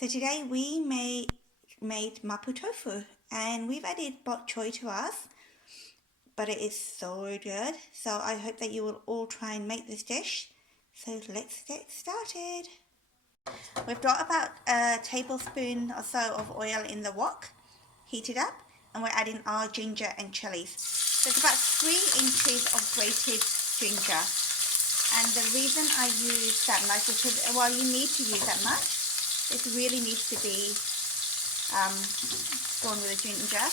So today we made Mapo tofu, and we've added bok choy to ours, but it is so good. So I hope that you will all try and make this dish. So let's get started. We've got about a tablespoon or so of oil in the wok, heated up, and we're adding our ginger and chilies. So it's about 3 inches of grated ginger. And the reason I use that much is because, well, you need to use that much. It really needs to be gone with the ginger.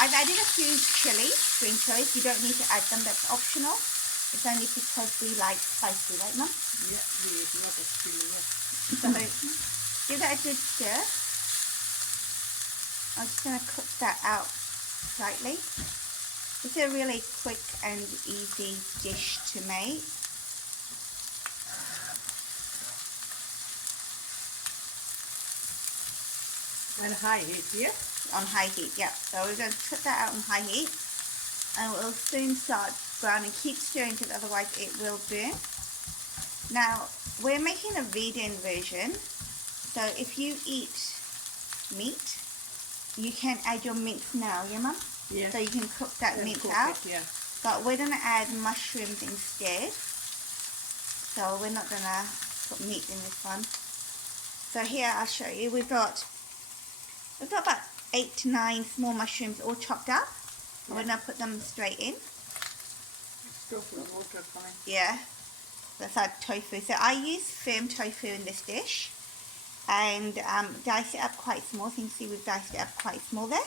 I've added a few chilies, green chilies. You don't need to add them, that's optional. It's only because we like spicy, right, Mum? Yeah, we use a lot of chili, yeah. So give that a good stir. I'm just going to cook that out slightly. It's a really quick and easy dish to make. And high heat, yeah? On high heat, yeah. So we're going to put that out on high heat, and it will soon start browning. Keep stirring because otherwise it will burn. Now, we're making a vegan version, so if you eat meat, you can add your mince now, yeah, Mum? Yeah. So you can cook that mince out. Yeah. But we're going to add mushrooms instead. So we're not going to put meat in this one. So here I'll show you. We've got about 8 to 9 small mushrooms all chopped up. Yeah. We're going to put them straight in. Tofu, water, fine. Yeah, that's our tofu. So I use firm tofu in this dish, and dice it up quite small. So you can see we've diced it up quite small there.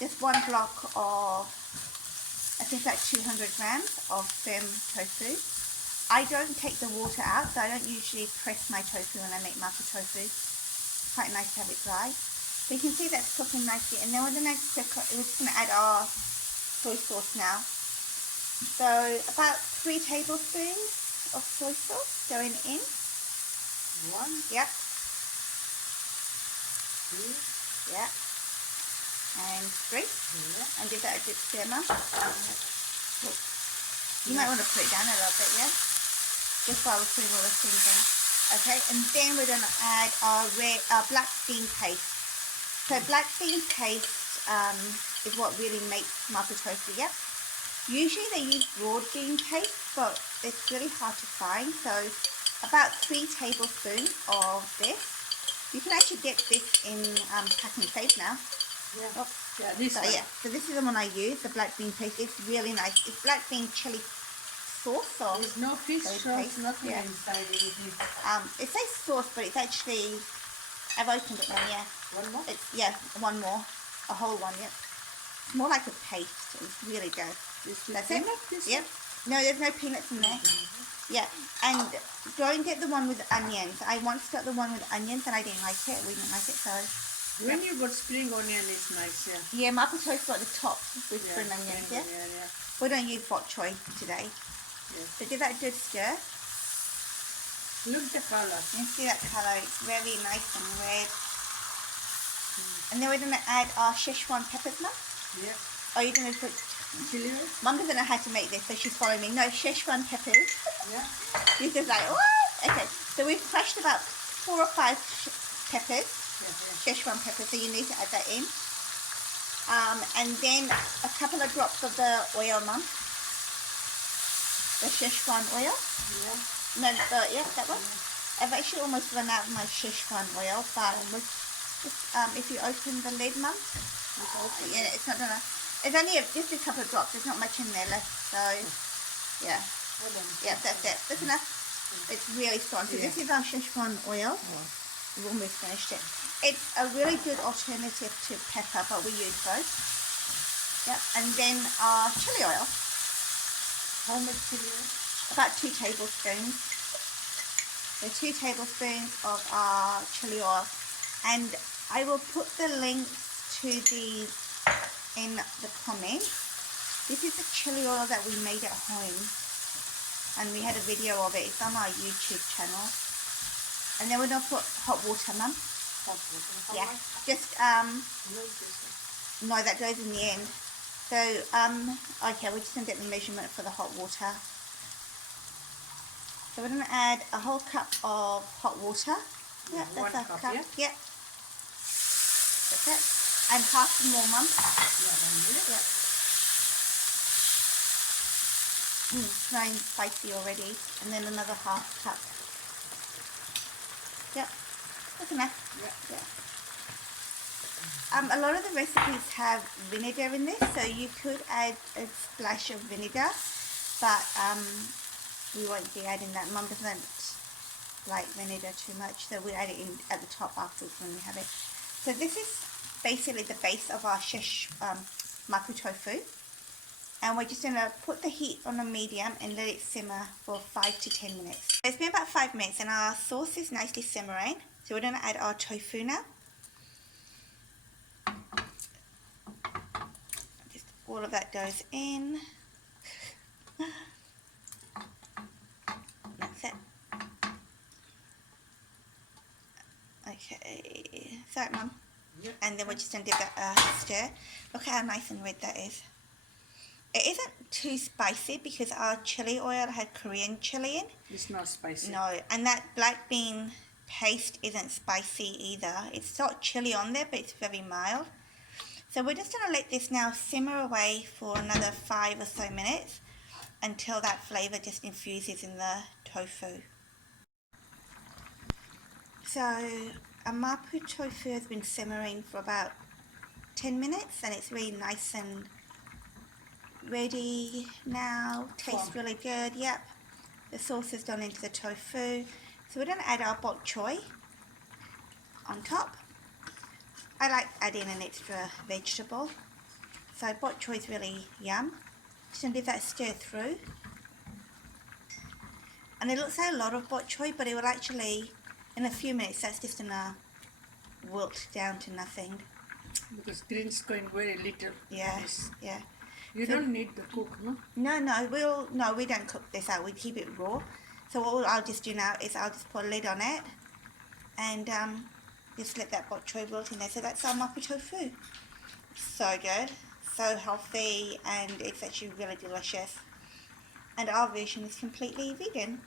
Just one block of, I think like 200 grams of firm tofu. I don't take the water out, so I don't usually press my tofu when I make mapo tofu. It's quite nice to have it dry. So you can see that's cooking nicely, and then we're just going to add our soy sauce now. So about 3 tablespoons of soy sauce going in. 1. Yep. 2. Yeah. And 3. Yeah. And give that a good stir, Mum. You might want to put it down a little bit, yeah? Just while we're putting all the things in. Okay, and then we're going to add our black bean paste. So black bean paste is what really makes mapo tofu, yep. Usually they use broad bean paste, but it's really hard to find. So about 3 tablespoons of this. You can actually get this in packing tape now. Yeah. Oh. Yeah, this one. Yeah, so this is the one I use, the black bean paste. It's really nice. It's black bean chili sauce or there's no fish sauce, nothing inside anything. It says sauce, but it's actually, I've opened it now, yeah. One more? One more. A whole one, yep. It's more like a paste. It's really good. That's it? Yep. No, there's no peanuts in there. Yeah, and don't get the one with onions. I once got the one with onions and I didn't like it. We didn't like it, so. When you got spring onion, it's nice, yeah. Yeah, mapo tofu at the top with spring onions, yeah? Yeah. We don't use bok choy today. Yeah. So give that a good stir. Look the color. You can see that colour, it's very nice and red. And then we're going to add our Szechuan peppers, Mum. Yeah. Are you going to put chili? Mum doesn't know how to make this, so she's following me. No, Szechuan peppers. Yeah. She's just like, what? Okay, so we've crushed about 4 or 5 peppers. Yeah. Szechuan peppers, so you need to add that in. And then a couple of drops of the oil, Mum. The Szechuan oil. Yeah. No, that one. I've actually almost run out of my Szechuan oil, but if you open the lid, Mum, yeah, it's not gonna. It's only just a couple of drops. There's not much in there left, so yeah, that's it. That's enough. It's really strong. So this is our Szechuan oil. We've almost finished it. It's a really good alternative to pepper, but we use both. Yep, and then our chili oil. How much chili oil? About 2 tablespoons. So 2 tablespoons of our chili oil, and I will put the links to these in the comments. This is the chili oil that we made at home, and we had a video of it. It's on our YouTube channel. And then we're going to put hot water, Mum. Hot water? Yeah. Just, no, that goes in the end. So, okay, we're just going to get the measurement for the hot water. So we're going to add a whole cup of hot water. Yeah, One that's a cup, cup. yeah? Yeah. That's it. And half more, Mum. Yeah, 1 minute. Yeah. Smelling spicy already. And then another half cup. Yep. That's enough. Yeah. Yeah. A lot of the recipes have vinegar in this, so you could add a splash of vinegar, but we won't be adding that. Mum doesn't like vinegar too much, so we add it in at the top afterwards when we have it. So this is basically the base of our shish mapo tofu, and we're just going to put the heat on a medium and let it simmer for 5 to 10 minutes. It's been about 5 minutes and our sauce is nicely simmering, so we're going to add our tofu now. Just all of that goes in. That's it. Okay, sorry Mum. Yeah. And then we're just going to give that a stir. Look how nice and red that is. It isn't too spicy because our chili oil had Korean chili in. It's not spicy. No, and that black bean paste isn't spicy either. It's not chili on there, but it's very mild. So we're just going to let this now simmer away for another 5 or so minutes until that flavour just infuses in the tofu. So our mapo tofu has been simmering for about 10 minutes and it's really nice and ready now. Tastes really good. Yep. The sauce has gone into the tofu. So we're going to add our bok choy on top. I like adding an extra vegetable. So bok choy is really yum. Just going to give that a stir through. And it looks like a lot of bok choy, but it will actually, in a few minutes, that's just going to wilt down to nothing. Because green's going very little. Yeah, Yes. yeah. You don't need the cook, no? No, we don't cook this out. We keep it raw. So what I'll just do now is I'll just put a lid on it and just let that bok choy wilt in there. So that's our mapo tofu. So good, so healthy, and it's actually really delicious. And our version is completely vegan.